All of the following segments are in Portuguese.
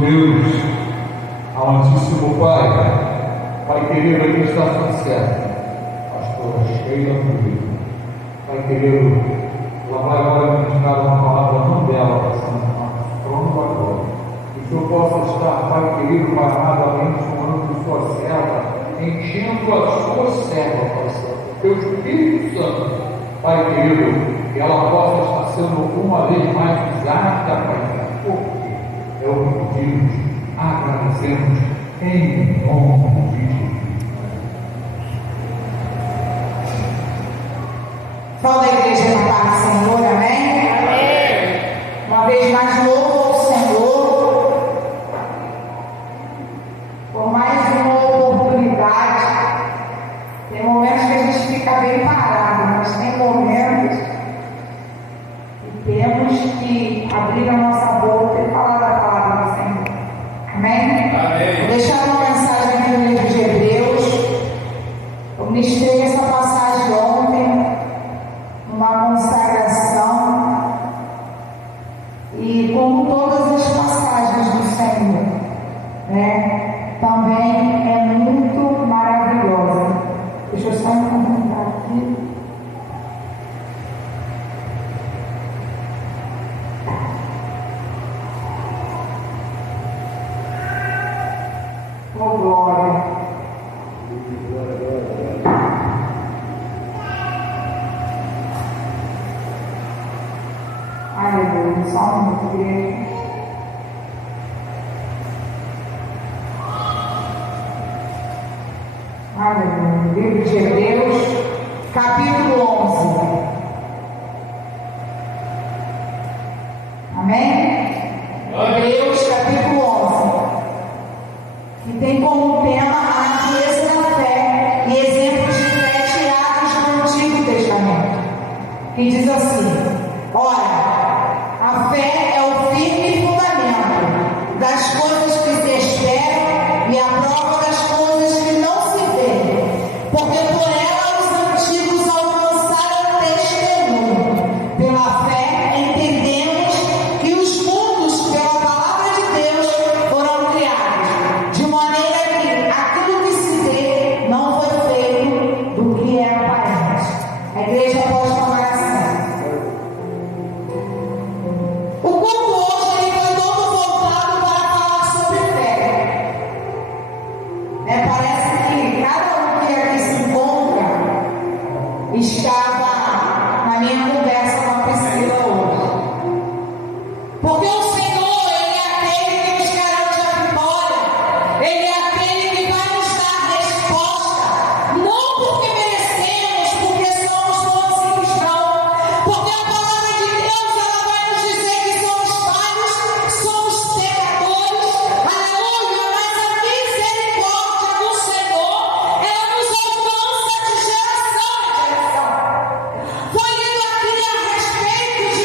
Deus, amantíssimo Pai, Pai querido, aqui está tudo certo, pastor Sheila Felipe, Pai querido, ela vai agora ministrar uma palavra não dela, passando na trono agora, que o Senhor possa estar, Pai querido, Pai amado, abençoando sua serva, enchendo a sua serva, Pai Santo, teu Espírito Santo, Pai querido, que ela possa estar sendo uma vez mais usada, Pai, porque é o que pedimos, agradecemos em nome de Jesus. Toda a igreja na paz do Senhor, amém? Amém. Uma vez mais louvo ao Senhor por mais uma oportunidade. Tem momentos que a gente fica bem parado, mas tem momentos que temos que abrir a nossa boca e falar da palavra do Senhor. Amém? Amém. Vou deixar uma mensagem aqui no livro de Hebreus. Eu ministrei essa passagem ontem, uma consagração, e como todas as passagens do Senhor, né, também é muito maravilhosa. Deixa eu só encontrar aqui. Oh, glória. Aleluia. Só um minuto. Aleluia. Livro de Hebreus, capítulo 11. Amém? Hebreus, capítulo 11. Que tem como tema a natureza da fé e exemplos de fé tirados do Antigo Testamento. Que diz assim: ora, a fé é o firme fundamento das coisas que se esperam e a prova das coisas que não se veem, porque por ela os antigos alcançaram testemunho. Pela fé entendemos que os mundos, pela palavra de Deus, foram criados, de maneira que aquilo que se vê não foi feito do que é aparente. A igreja pode tomar assim. O culto hoje ele foi todo voltado para falar sobre fé. Parece que cada um que aqui se encontra estava na minha conversa com a Priscila hoje. Porque o Senhor, Ele é aquele que nos garante a vitória. Ele é aquele que vai nos dar resposta. Não porque merecemos, porque somos bonzinhos, não. Porque a palavra de Deus, ela vai nos dizer que somos falhos, somos pecadores. Aleluia! Mas a misericórdia do Senhor, ela nos alcança de geração em geração. Foi lido aqui a respeito de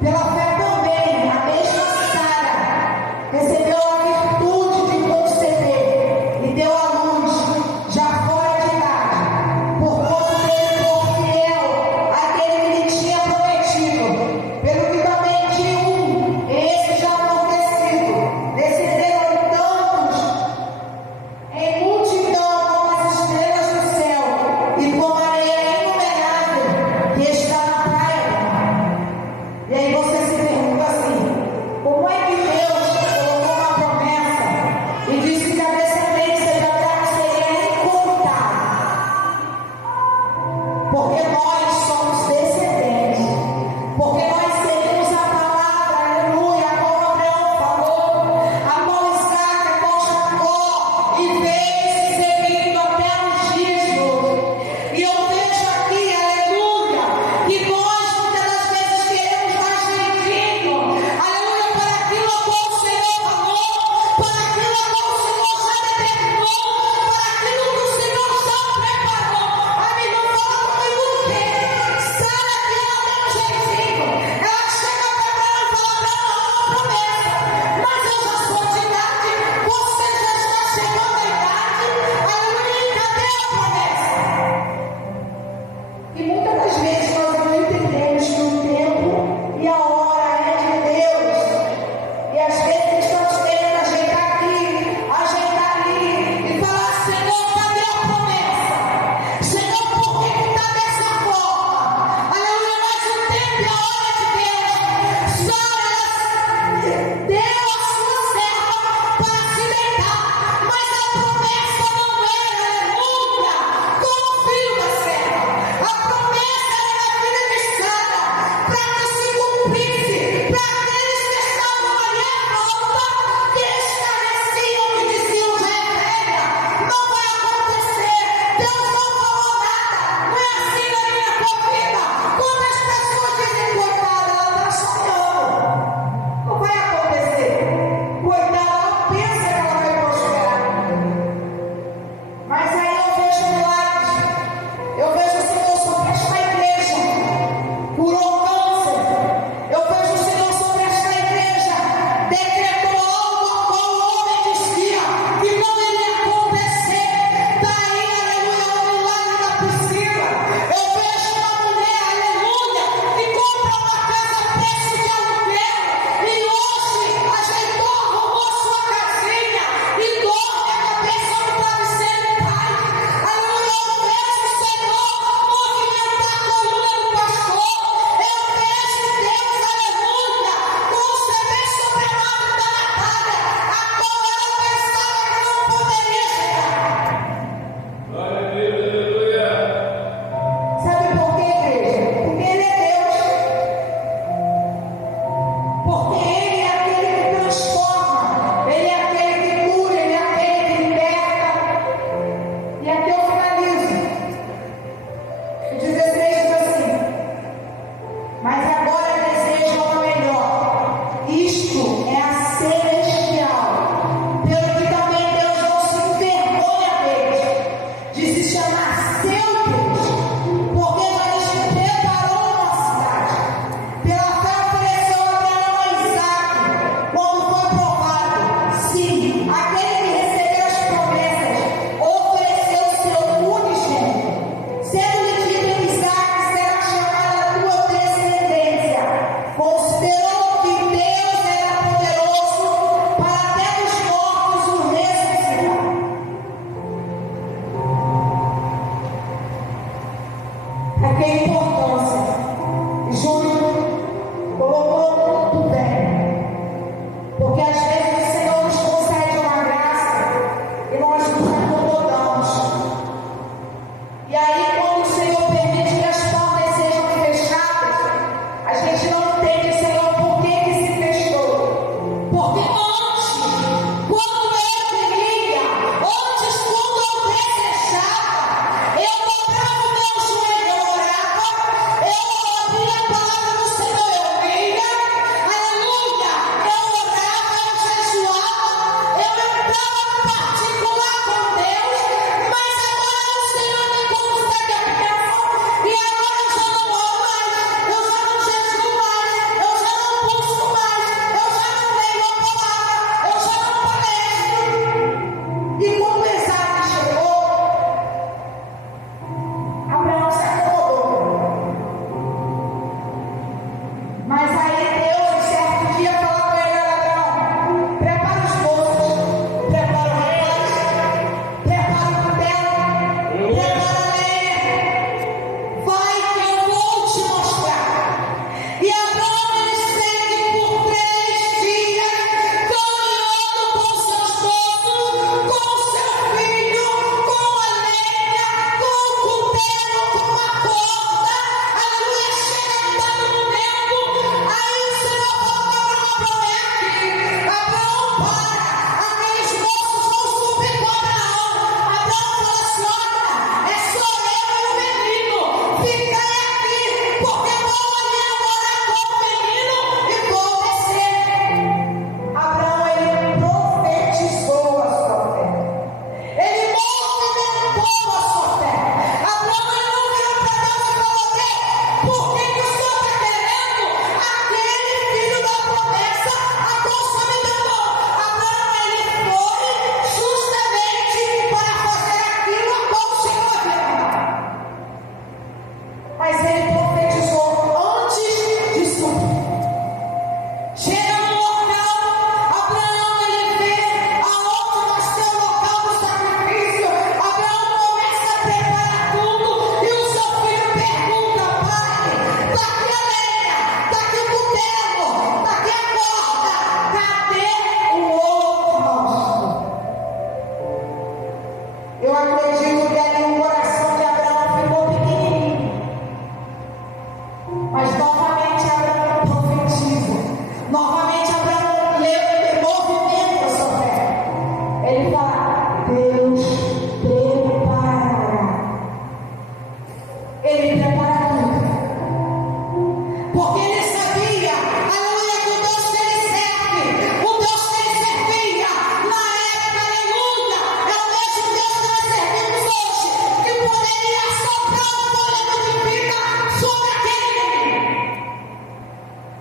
Pela fé também, a mesma Sara recebeu a virtude de conceber e deu à luz, já fora de idade, por conta dele for fiel àquele que lhe tinha prometido. Pelo que também de esse já acontecido, descenderam tantos em multidão como as estrelas do céu e como a areia inumerável que está na praia do mar. E aí você se pergunta assim: como é que Deus colocou uma promessa e disse que a descendência de Abraão seria incontável? Porque nós somos descendentes, porque nós seguimos a palavra, aleluia, como Abraão falou, a qual Isaac, a qual Jacó, e veio seguindo até os dias de hoje. E eu vejo aqui, aleluia, que nós muitas das vezes queremos mais jeitinho, aleluia, para aquilo a qual o Senhor falou, para aquilo a qual o Senhor já determinou, para aquilo que o Senhor já preparou. Amigo, fala comigo o quê? Sara aqui, ela tem um jeitinho. Ela chega para Abraão e fala: Abraão, uma promessa, mas eu já sou de idade, você já está chegando à idade, aleluia, e cadê a promessa? E muitas das vezes nós não entendemos que o tempo e a hora é de Deus. E às vezes estamos querendo ajeitar aqui, ajeitar ali, e falar: Senhor, cadê a promessa? Senhor, por que está dessa forma? Aleluia, mas o tempo e a hora de Deus. Sara deu a sua serva para se deitar, mas a promessa não era, aleluia, como o filho da serva. A promessa era a vida de Sara, para que se cumprisse, para aqueles que estavam ali à volta, que esclareciam, que diziam: já é velha, não vai acontecer, Deus não falou nada, não é assim na minha tua vida. Quantas pessoas dizem: coitada, ela está sonhando, não vai acontecer, coitada, ela pensa que ela vai prosperar. Mas aí eu vejo milagres, eu vejo o Senhor sobre esta igreja, curou câncer, eu vejo o Senhor sobre esta igreja, decretou algo ao qual o homem dizia que não iria acontecer. Daí, aleluia, o milagre da piscina. Eu vejo uma mulher, aleluia, que compra uma casa a preço de aluguel e hoje ajeitou, arrumou sua casinha e dorme a cabeça no travesseiro em paz. Aleluia, eu vejo o Senhor movimentar a coluna do pastor. Eu vejo Deus, aleluia, conceder sobrenatural da Natália, a qual ela pensava que não poderia chegar. Glória a Deus, aleluia. Sabe por quê, igreja? Porque Ele é Deus. Porque Ele é aquele que transforma, Ele é aquele que cura, Ele é aquele que liberta. E aqui eu finalizo. O 16 diz assim: mas agora desejo uma melhor. Isto é a celestial. Pelo que também Deus não se envergonha deles, de se chamar seu Deus, porque já lhes preparou uma cidade. Pela fé ofereceu Abraão a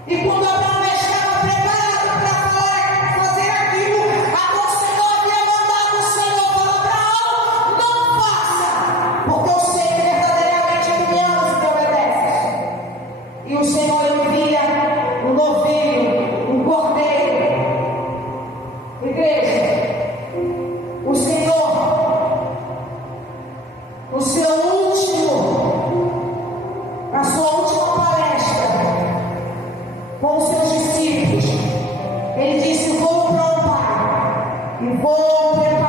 E quando Abraão estava preparado para fazer aquilo, o Senhor havia mandado o Senhor para Abraão: não faça, porque eu sei que verdadeiramente tu me amas e te obedeces. E o Senhor envia um novilho, um cordeiro. Igreja, o Senhor, no seu na sua última palestra com os seus discípulos, ele disse: vou para o Pai e vou preparar